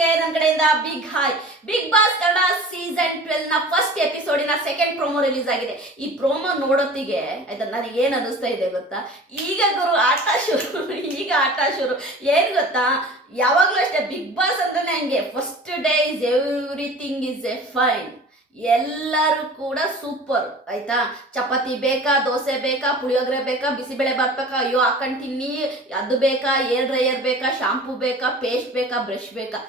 ಎಲ್ಲರಿಗೆ ನನ್ನ ಕಡೆಯಿಂದ big hi big boss Kannada season ಟ್ವೆಲ್ನ first ಎಪಿಸೋಡಿನ ಸೆಕೆಂಡ್ ಪ್ರೋಮೋ ರಿಲೀಸ್ ಆಗಿದೆ. ಈ ಪ್ರೋಮೋ ನೋಡೋತ್ತಿಗೆ ಆಯ್ತಾ, ನನಗೆ ಏನು ಅನಿಸ್ತಾ ಇದೆ ಗೊತ್ತಾ? ಈಗ ಗುರು, ಆಟ ಶುರು. ಈಗ ಆಟ ಶುರು. ಏನು ಗೊತ್ತಾ? ಯಾವಾಗಲೂ ಅಷ್ಟೇ ಬಿಗ್ ಬಾಸ್ ಅಂದ್ರೆ ಹಂಗೆ first day is everything is a fine ಎಲ್ಲರೂ ಕೂಡ ಸೂಪರ್ ಆಯ್ತಾ? ಚಪಾತಿ ಬೇಕಾ, ದೋಸೆ ಬೇಕಾ, ಪುಳಿಯೋಗರೆ ಬೇಕಾ, ಬಿಸಿಬೇಳೆ ಬಾತ್ ಬೇಕಾ, ಅಯ್ಯೋ ಹಾಕೊಂಡು ತಿನ್ನಿ, ಅದು ಬೇಕಾ ಏರ್ ಡ್ರೈಯರ್ ಬೇಕಾ ಶಾಂಪೂ ಬೇಕಾ ಪೇಸ್ಟ್ ಬೇಕಾ ಬ್ರಷ್ ಬೇಕಾ.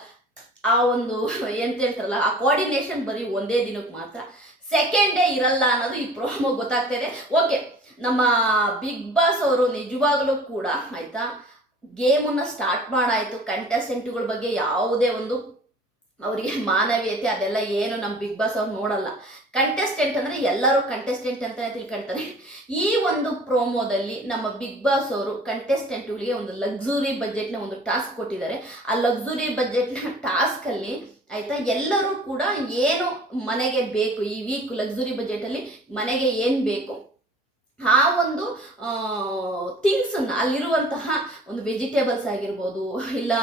ಆ ಒಂದು ಎಂತ ಹೇಳ್ತಾರಲ್ಲ, ಆ ಕೋಆರ್ಡಿನೇಷನ್ ಬರೀ ಒಂದೇ ದಿನಕ್ಕೆ ಮಾತ್ರ. ಸೆಕೆಂಡ್ ಡೇ ಇರಲ್ಲ ಅನ್ನೋದು ಈ ಪ್ರೋಮೋ ಗೊತ್ತಾಗ್ತಾ ಇದೆ. ಓಕೆ ನಮ್ಮ ಬಿಗ್ ಬಾಸ್ ಅವರು ನಿಜವಾಗ್ಲೂ ಕೂಡ ಆಯ್ತಾ ಗೇಮನ್ನು ಸ್ಟಾರ್ಟ್ ಮಾಡಾಯ್ತು. ಕಂಟೆಸ್ಟೆಂಟ್ಗಳ ಬಗ್ಗೆ ಯಾವುದೇ ಒಂದು ಅವರಿಗೆ ಮಾನವೀಯತೆ, ಅದೆಲ್ಲ ಏನು ನಮ್ಮ ಬಿಗ್ ಬಾಸ್ ಅವ್ರು ನೋಡಲ್ಲ. ಕಂಟೆಸ್ಟೆಂಟ್ ಅಂದರೆ ಎಲ್ಲರೂ ಕಂಟೆಸ್ಟೆಂಟ್ ಅಂತಲೇ ತಿಳ್ಕೊಳ್ತಾರೆ ಈ ಒಂದು ಪ್ರೋಮೋದಲ್ಲಿ ನಮ್ಮ ಬಿಗ್ ಬಾಸ್ ಅವರು ಕಂಟೆಸ್ಟೆಂಟ್ಗಳಿಗೆ ಒಂದು ಲಕ್ಸುರಿ ಬಜೆಟ್ನ ಒಂದು ಟಾಸ್ಕ್ ಕೊಟ್ಟಿದ್ದಾರೆ. ಆ ಲಕ್ಸುರಿ ಬಜೆಟ್ನ ಟಾಸ್ಕಲ್ಲಿ ಆಯಿತಾ, ಎಲ್ಲರೂ ಕೂಡ ಏನು ಮನೆಗೆ ಬೇಕು, ಈ ವೀಕ್ ಲಕ್ಸುರಿ ಬಜೆಟಲ್ಲಿ ಮನೆಗೆ ಏನು ಬೇಕು, ಆ ಒಂದು ಥಿಂಗ್ಸನ್ನು ಅಲ್ಲಿರುವಂತಹ ಒಂದು ವೆಜಿಟೇಬಲ್ಸ್ ಆಗಿರ್ಬೋದು, ಇಲ್ಲ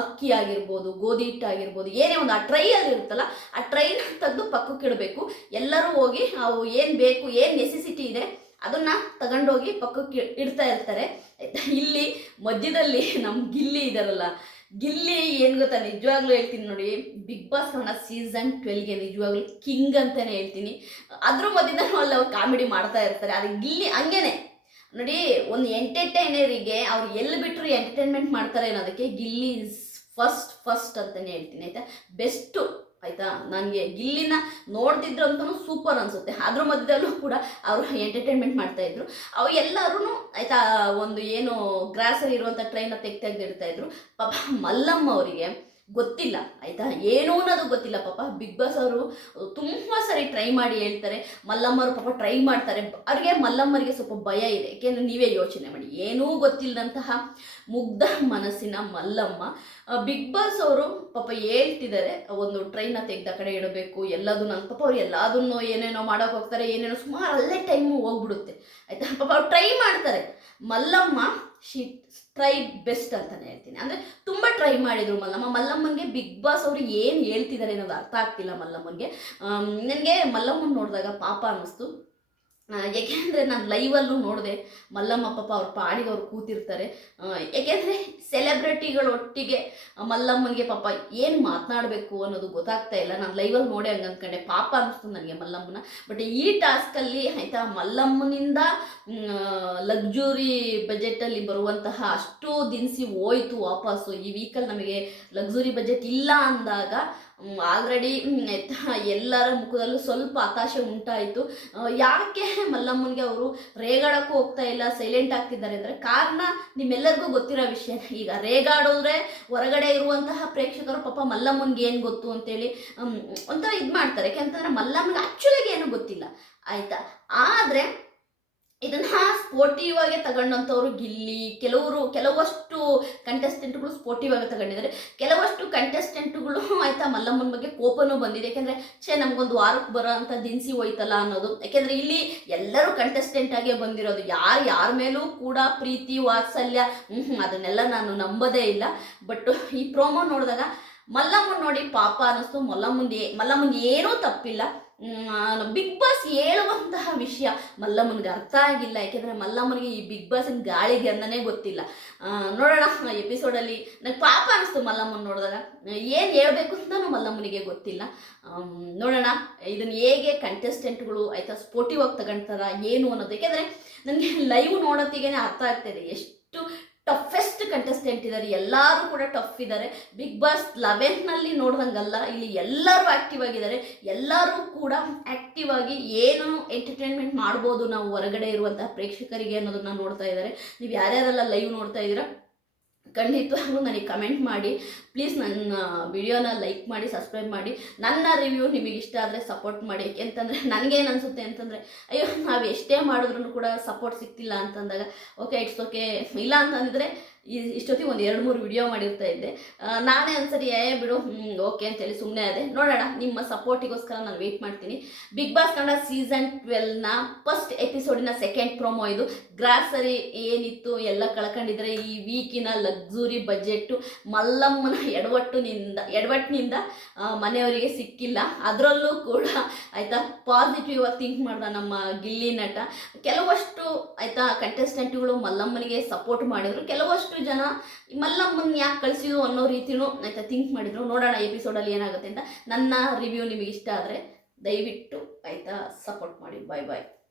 ಅಕ್ಕಿ ಆಗಿರ್ಬೋದು, ಗೋಧಿ ಹಿಟ್ಟು ಆಗಿರ್ಬೋದು, ಏನೇ ಒಂದು ಆ ಟ್ರೈ ಇರುತ್ತಲ್ಲ, ಆ ಟ್ರೈನ ತೆಗೆದು ಪಕ್ಕಕ್ಕೆ ಇಡಬೇಕು. ಎಲ್ಲರೂ ಹೋಗಿ ಅವು ಏನು ಬೇಕು, ಏನು ನೆಸೆಸಿಟಿ ಇದೆ, ಅದನ್ನ ತಗೊಂಡೋಗಿ ಪಕ್ಕಕ್ಕೆ ಇಡ್ತಾ ಇರ್ತಾರೆ. ಇಲ್ಲಿ ಮಧ್ಯದಲ್ಲಿ ನಮ್ಮ ಗಿಲ್ಲಿ ಇದಾರಲ್ಲ, ಗಿಲ್ಲಿ ಏನು ಗೊತ್ತಾ, ನಿಜವಾಗ್ಲೂ ಹೇಳ್ತೀನಿ ನೋಡಿ ಬಿಗ್ ಬಾಸ್ ಕನ್ನಡ ಸೀಸನ್ ಟ್ವೆಲ್ಗೆ ನಿಜವಾಗ್ಲೂ ಕಿಂಗ್ ಅಂತಾನೆ ಹೇಳ್ತೀನಿ. ಅದ್ರ ಮಧ್ಯದಲ್ಲಿ ಅಲ್ಲಿ ಅವ್ರು ಕಾಮಿಡಿ ಮಾಡ್ತಾ ಇರ್ತಾರೆ ಅದು ಗಿಲ್ಲಿ ಹಂಗೇನೆ. ನೋಡಿ, ಒಂದು ಎಂಟರ್ಟೈನರಿಗೆ ಅವ್ರು ಎಲ್ಲಿ ಬಿಟ್ಟರು ಎಂಟರ್ಟೈನ್ಮೆಂಟ್ ಮಾಡ್ತಾರೆ ಅನ್ನೋದಕ್ಕೆ ಗಿಲ್ಲಿ ಇಸ್ ಫಸ್ಟ್ ಫಸ್ಟ್ ಅಂತಲೇ ಹೇಳ್ತೀನಿ, ಆಯಿತಾ? ಬೆಸ್ಟು ಆಯಿತಾ? ನನಗೆ ಗಿಲ್ಲಿನ ನೋಡ್ತಿದ್ರು ಅಂತಲೂ ಸೂಪರ್ ಅನಿಸುತ್ತೆ. ಅದ್ರ ಮಧ್ಯದಲ್ಲೂ ಕೂಡ ಅವರು ಎಂಟರ್ಟೈನ್ಮೆಂಟ್ ಮಾಡ್ತಾ ಇದ್ರು. ಅವು ಎಲ್ಲರೂ ಆಯಿತಾ, ಒಂದು ಏನು, ಗ್ರಾಸರಿ ಇರುವಂಥ ಟ್ರೈನ ತೆಗ್ ತೆಗೆದಿಡ್ತಾಯಿದ್ರು ಪಾಪ ಮಲ್ಲಮ್ಮ ಅವರಿಗೆ ಗೊತ್ತಿಲ್ಲ, ಆಯ್ತಾ? ಏನೂ ಅನ್ನೋದು ಗೊತ್ತಿಲ್ಲ, ಪಾಪ. ಬಿಗ್ ಬಾಸ್ ಅವರು ತುಂಬ ಸರಿ ಟ್ರೈ ಮಾಡಿ ಹೇಳ್ತಾರೆ. ಮಲ್ಲಮ್ಮರು ಪಾಪ ಟ್ರೈ ಮಾಡ್ತಾರೆ. ಅವ್ರಿಗೆ ಮಲ್ಲಮ್ಮರಿಗೆ ಸ್ವಲ್ಪ ಭಯ ಇದೆ. ಏಕೆಂದರೆ ನೀವೇ ಯೋಚನೆ ಮಾಡಿ. ಏನೂ ಗೊತ್ತಿಲ್ಲದಂತಹ ಮುಗ್ಧ ಮನಸ್ಸಿನ ಮಲ್ಲಮ್ಮ ಬಿಗ್ ಬಾಸ್ ಅವರು ಪಾಪ ಹೇಳ್ತಿದ್ದಾರೆ ಒಂದು ಟ್ರೈನ ತೆಗೆದ ಕಡೆ ಇಡಬೇಕು, ಎಲ್ಲದೂ ನನ್ನ ಪಾಪ ಅವ್ರು ಎಲ್ಲದನ್ನು ಏನೇನೋ ಮಾಡೋಕೆ ಹೋಗ್ತಾರೆ, ಏನೇನೋ ಸುಮಾರು ಅಲ್ಲೇ ಟೈಮು ಹೋಗ್ಬಿಡುತ್ತೆ. ಆಯ್ತಾ? ಪಾಪ ಅವ್ರು ಟ್ರೈ ಮಾಡ್ತಾರೆ. ಮಲ್ಲಮ್ಮ ಶಿ ಟ್ರೈ ಬೆಸ್ಟ್ ಅಂತಾನೆ ಹೇಳ್ತೀನಿ. ಅಂದರೆ ತುಂಬ ಟ್ರೈ ಮಾಡಿದರು ಮಲ್ಲಮ್ಮ. ಮಲ್ಲಮ್ಮನಿಗೆ ಬಿಗ್ ಬಾಸ್ ಅವರು ಏನು ಹೇಳ್ತಿದ್ದಾರೆ ಅನ್ನೋದು ಅರ್ಥ ಆಗ್ತಿಲ್ಲ ಮಲ್ಲಮ್ಮನಿಗೆ. ನನಗೆ ಮಲ್ಲಮ್ಮನ ನೋಡಿದಾಗ ಪಾಪ ಅನ್ನಿಸ್ತು ಏಕೆಂದರೆ ನಾನು ಲೈವಲ್ಲೂ ನೋಡಿದೆ. ಮಲ್ಲಮ್ಮ ಪಾಪ ಅವ್ರ ಪಾಡಿಗೆ ಅವ್ರು ಕೂತಿರ್ತಾರೆ. ಯಾಕೆಂದರೆ ಏಕೆಂದರೆ ಸೆಲೆಬ್ರಿಟಿಗಳೊಟ್ಟಿಗೆ ಮಲ್ಲಮ್ಮನಿಗೆ ಪಾಪ ಏನು ಮಾತನಾಡಬೇಕು ಅನ್ನೋದು ಗೊತ್ತಾಗ್ತಾ ಇಲ್ಲ. ನಾನು ಲೈವಲ್ಲಿ ನೋಡಿ ಹಂಗೆ ಅಂದ್ಕೊಂಡೆ ಪಾಪ ಅನ್ನಿಸ್ತು ನನಗೆ ಮಲ್ಲಮ್ಮನ. ಬಟ್ ಈ ಟಾಸ್ಕಲ್ಲಿ ಆಯಿತಾ, ಮಲ್ಲಮ್ಮನಿಂದ ಲಕ್ಸುರಿ ಬಜೆಟಲ್ಲಿ ಬರುವಂತಹ ಅಷ್ಟು ದಿನಸಿ ಹೋಯ್ತು ವಾಪಸ್ಸು. ಈ ವೀಕಲ್ಲಿ ನಮಗೆ ಲಕ್ಸುರಿ ಬಜೆಟ್ ಇಲ್ಲ ಅಂದಾಗ ಆಲ್ರೆಡಿ ಎಲ್ಲರ ಮುಖದಲ್ಲೂ ಸ್ವಲ್ಪ ಹತಾಶೆ ಉಂಟಾಯಿತು. ಯಾಕೆ ಮಲ್ಲಮ್ಮನಿಗೆ ಅವರು ರೇಗಾಡೋಕ್ಕೂ ಹೋಗ್ತಾ ಇಲ್ಲ ಸೈಲೆಂಟ್ ಆಗ್ತಿದ್ದಾರೆ ಅಂದರೆ ಕಾರಣ ನಿಮ್ಮೆಲ್ಲರಿಗೂ ಗೊತ್ತಿರೋ ವಿಷಯ. ಈಗ ರೇಗಾಡೋದ್ರೆ ಹೊರಗಡೆ ಇರುವಂತಹ ಪ್ರೇಕ್ಷಕರು ಪಾಪ ಮಲ್ಲಮ್ಮನಿಗೆ ಏನು ಗೊತ್ತು ಅಂತೇಳಿ ಒಂಥರ ಇದು ಮಾಡ್ತಾರೆ. ಯಾಕೆಂತಂದ್ರೆ ಮಲ್ಲಮ್ಮನಿಗೆ ಆ್ಯಕ್ಚುಲಾಗಿ ಏನು ಗೊತ್ತಿಲ್ಲ. ಆಯಿತಾ? ಆದರೆ ಇದನ್ನ ಸ್ಪೋರ್ಟಿವ್ ಆಗಿ ತಗೊಂಡಂಥವ್ರು ಗಿಲ್ಲಿ, ಕೆಲವರು, ಕೆಲವಷ್ಟು ಕಂಟೆಸ್ಟೆಂಟ್ಗಳು ಸ್ಪೋರ್ಟಿವ್ ಆಗಿ ತಗೊಂಡಿದ್ದಾರೆ ಕೆಲವಷ್ಟು ಕಂಟೆಸ್ಟೆಂಟ್ಗಳು ಆಯ್ತಾ ಮಲ್ಲಮ್ಮನ ಬಗ್ಗೆ ಕೋಪನೂ ಬಂದಿದೆ. ಯಾಕೆಂದರೆ, ಛೇ, ನಮಗೊಂದು ವಾರಕ್ಕೆ ಬರೋ ಅಂತ ದಿನಸಿ ಹೋಯ್ತಲ್ಲ ಅನ್ನೋದು. ಯಾಕೆಂದರೆ, ಇಲ್ಲಿ ಎಲ್ಲರೂ ಕಂಟೆಸ್ಟೆಂಟ್ ಆಗಿ ಬಂದಿರೋದು. ಯಾರು, ಯಾರ ಮೇಲೂ ಕೂಡ ಪ್ರೀತಿ, ವಾತ್ಸಲ್ಯ ಅದನ್ನೆಲ್ಲ ನಾನು ನಂಬೋದೇ ಇಲ್ಲ. ಬಟ್ ಈ ಪ್ರೋಮೋ ನೋಡಿದಾಗ ಮಲ್ಲಮ್ಮನ ನೋಡಿ ಪಾಪ ಅನ್ನಿಸ್ತು. ಮಲ್ಲಮ್ಮಂದು ಮಲ್ಲಮ್ಮಂದು ಏನೂ ತಪ್ಪಿಲ್ಲ. ಬಿಗ್ ಬಾಸ್ ಹೇಳುವಂತಹ ವಿಷಯ ಮಲ್ಲಮ್ಮನಿಗೆ ಅರ್ಥ ಆಗಿಲ್ಲ. ಯಾಕೆಂದ್ರೆ ಮಲ್ಲಮ್ಮನಿಗೆ ಈ ಬಿಗ್ ಬಾಸಿನ ಗಾಳಿಗೆ ಅನ್ನನೇ ಗೊತ್ತಿಲ್ಲ. ನೋಡೋಣ ಎಪಿಸೋಡಲ್ಲಿ ನಂಗೆ ಪಾಪ ಅನಿಸ್ತು ಮಲ್ಲಮ್ಮನ ನೋಡಿದಾಗ. ಏನು ಹೇಳಬೇಕು ಅಂತಲೂ ಮಲ್ಲಮ್ಮನಿಗೆ ಗೊತ್ತಿಲ್ಲ. ನೋಡೋಣ ಇದನ್ನು ಹೇಗೆ ಕಂಟೆಸ್ಟೆಂಟ್ಗಳು ಆಯಿತಾ ಸ್ಪೋರ್ಟಿವ್ ಆಗಿ ತಗೊಳ್ತಾರ ಏನು ಅನ್ನೋದು. ಯಾಕೆಂದರೆ ನನಗೆ ಲೈವ್ ನೋಡೋತ್ತಿಗೆ ಅರ್ಥ ಆಗ್ತಾಯಿದೆ ಎಷ್ಟು ಟಫೆಸ್ಟ್ ಕಂಟೆಸ್ಟೆಂಟ್ ಇದ್ದಾರೆ, ಎಲ್ಲರೂ ಕೂಡ ಟಫ್ ಇದ್ದಾರೆ. ಬಿಗ್ ಬಾಸ್ ಲೆವೆನ್ನಲ್ಲಿ ನೋಡ್ದಂಗಲ್ಲ, ಇಲ್ಲಿ ಎಲ್ಲರೂ ಆ್ಯಕ್ಟಿವ್ ಆಗಿದ್ದಾರೆ. ಎಲ್ಲರೂ ಕೂಡ ಆ್ಯಕ್ಟಿವ್ ಆಗಿ ಏನು ಎಂಟರ್ಟೈನ್ಮೆಂಟ್ ಮಾಡ್ಬೋದು ನಾವು ಹೊರಗಡೆ ಇರುವಂತಹ ಪ್ರೇಕ್ಷಕರಿಗೆ ಅನ್ನೋದನ್ನ ನೋಡ್ತಾ ಇದ್ದಾರೆ. ನೀವು ಯಾರ್ಯಾರೆಲ್ಲ ಲೈವ್ ನೋಡ್ತಾ ಇದ್ದೀರಾ ಖಂಡಿತವಾಗ್ಲೂ ನನಗೆ ಕಮೆಂಟ್ ಮಾಡಿ. ಪ್ಲೀಸ್ ನನ್ನ ವಿಡಿಯೋನ ಲೈಕ್ ಮಾಡಿ ಸಬ್ಸ್ಕ್ರೈಬ್ ಮಾಡಿ. ನನ್ನ ರಿವ್ಯೂ ನಿಮಗೆ ಇಷ್ಟ ಆದರೆ ಸಪೋರ್ಟ್ ಮಾಡಿ. ಯಾಕೆಂತಂದರೆ ನನಗೇನು ಅನಿಸುತ್ತೆ ಅಂತಂದರೆ, ಅಯ್ಯೋ ನಾವು ಎಷ್ಟೇ ಮಾಡಿದ್ರು ಕೂಡ ಸಪೋರ್ಟ್ ಸಿಗ್ತಿಲ್ಲ ಅಂತಂದಾಗ ಓಕೆ ಇಟ್ಸ್ ಓಕೆ ಇಲ್ಲ ಅಂತಂದರೆ ಇಷ್ಟೊತ್ತಿಗೆ ಒಂದು ಎರಡು ಮೂರು ವಿಡಿಯೋ ಮಾಡಿರ್ತಾ ಇದ್ದೆ. ನಾನೇ ಒಂದ್ಸರಿ, ಏ ಬಿಡು ಓಕೆ ಅಂತೇಳಿ ಸುಮ್ಮನೆ ಅದೇ ನೋಡೋಣ, ನಿಮ್ಮ ಸಪೋರ್ಟಿಗೋಸ್ಕರ ನಾನು ವೆಯ್ಟ್ ಮಾಡ್ತೀನಿ. ಬಿಗ್ ಬಾಸ್ ಕನ್ನಡ ಸೀಸನ್ ಟ್ವೆಲ್ನ ಫಸ್ಟ್ ಎಪಿಸೋಡಿನ ಸೆಕೆಂಡ್ ಪ್ರೊಮೋ ಇದು. ಗ್ರಾಸರಿ ಏನಿತ್ತು, ಎಲ್ಲ ಕಳ್ಕೊಂಡಿದ್ರೆ ಈ ವೀಕಿನ ಲಕ್ಸುರಿ ಬಜೆಟ್ಟು ಮಲ್ಲಮ್ಮನ ಎಡವಟ್ಟಿನಿಂದ ಎಡವಟ್ಟಿನಿಂದ ಮನೆಯವರಿಗೆ ಸಿಕ್ಕಿಲ್ಲ. ಅದರಲ್ಲೂ ಕೂಡ, ಆಯಿತಾ ಪಾಸಿಟಿವ್ ಆಗಿ ಥಿಂಕ್ ಮಾಡ್ದ ನಮ್ಮ ಗಿಲ್ಲಿ ನಟ. ಕೆಲವಷ್ಟು, ಆಯಿತಾ ಕಂಟೆಸ್ಟೆಂಟ್ಗಳು ಮಲ್ಲಮ್ಮನಿಗೆ ಸಪೋರ್ಟ್ ಮಾಡಿದ್ರು. ಕೆಲವಷ್ಟು ಜನ ಮಲ್ಲಮ್ಮನ್ನ ಮಲ್ಲಮ್ಮನ ಯಾಕೆ ಕಳಿಸಿದ್ರು ಅನ್ನೋ ರೀತಿನೂ ಆಯಿತಾ ಥಿಂಕ್ ಮಾಡಿದ್ರು. ನೋಡೋಣ ಎಪಿಸೋಡಲ್ಲಿ ಏನಾಗುತ್ತೆ ಅಂತ. ನನ್ನ ರಿವ್ಯೂ ನಿಮಗೆ ಇಷ್ಟ ಆದರೆ ದಯವಿಟ್ಟು ಆಯಿತಾ ಸಪೋರ್ಟ್ ಮಾಡಿ. ಬಾಯ್ ಬಾಯ್